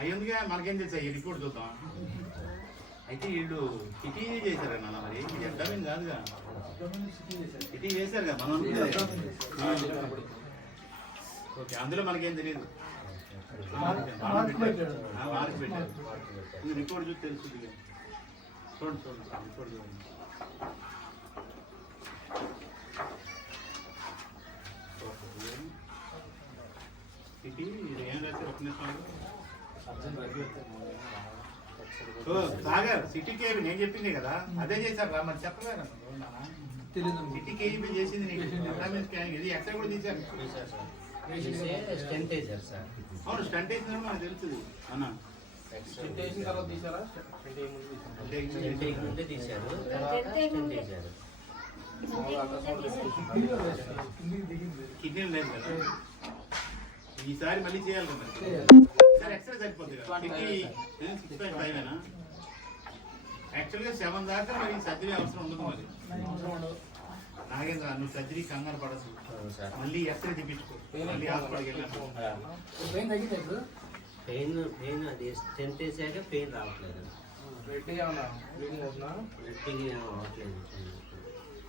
అయ్యిందిగా మనకేం తెలుసా ఈ రిపోర్ట్ చూద్దాం. అయితే వీళ్ళు సిటీ చేశారన్న మరి ఇది అడ్డమేం కాదుగా, సిటీ చేశారు కదా మనం. ఓకే, అందులో మనకేం తెలియదు. మార్చి పెట్టారు. రిపోర్ట్ చూసి తెలుస్తుంది. చూడండి రిపోర్ట్ చూడండి. సిటీ ఏం రాశారు ఒక నిమిషం. సాగర్ సిటీ కేబీ నేను చెప్పింది కదా, అదే చేశారు రా. మరి చెప్పలేరు సిటీ కేబీ చేసింది నీకు. ఇది ఎక్స్రే కూడా తీశారు. అవును, స్టంట్ వేసినప్పుడు మనకు తెలుస్తుంది అన్న. కిడ్నీలు లేదు కదా, ఈసారి మళ్ళీ చేయాలి కదా. సార్ ఎక్స్రే సరిపోతుంది కదా. 6.5 యాక్చువల్గా 7 దాకా మరి సర్జరీ అవసరం ఉండదు. మరి నాగేంద్ర నువ్వు సర్జరీ కంగారు పడదు, మళ్ళీ ఎక్స్రే తీపించుకో, మళ్ళీ హాస్పిటల్కి వెళ్ళాను. పెయిన్ అది స్టెంట్ వేసాక పెయిన్ రావట్లేదు.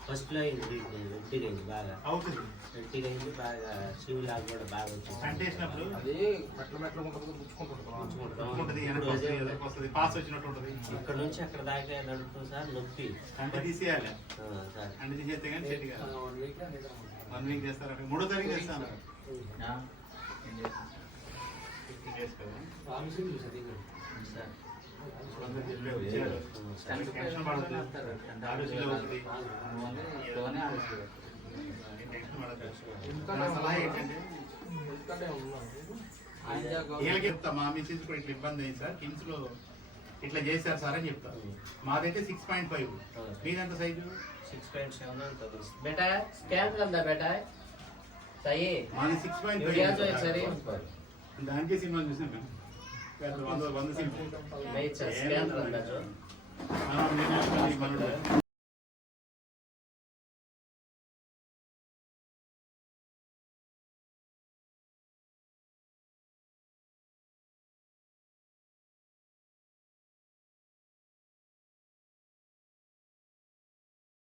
ఫస్ట్ లో అయింది, రెడ్డిగా అయింది బాగా, రెడ్డిగా అయింది బాగా. శివు లాగా కూడా బాగా వచ్చింది. ఇక్కడ నుంచి అక్కడ దాకా నడుపుతాం సార్, నొప్పి. అంటే తీసేయాలి సార్, అంటే తీసేస్తే కానీ 1 వీక్ చేస్తారు. 3వ తారీఖు చేస్తాను. టెన్షన్ పడుతుంది, ఆలోచన అవుతుంది. సలహా ఏంటంటే వీళ్ళకి చెప్తా, మా మిస్సెస్ కూడా ఇట్లా ఇబ్బంది అయింది సార్, కిమ్స్ లో ఇట్లా చేశారు సార్ అని చెప్తా. మాదైతే 6.5, మీదంత సైజు 6.7 बेटा स्कैन करना बेटा सही మాది 6.5. దానికే సినిమా చూసాం మేము, 100 సినిమా.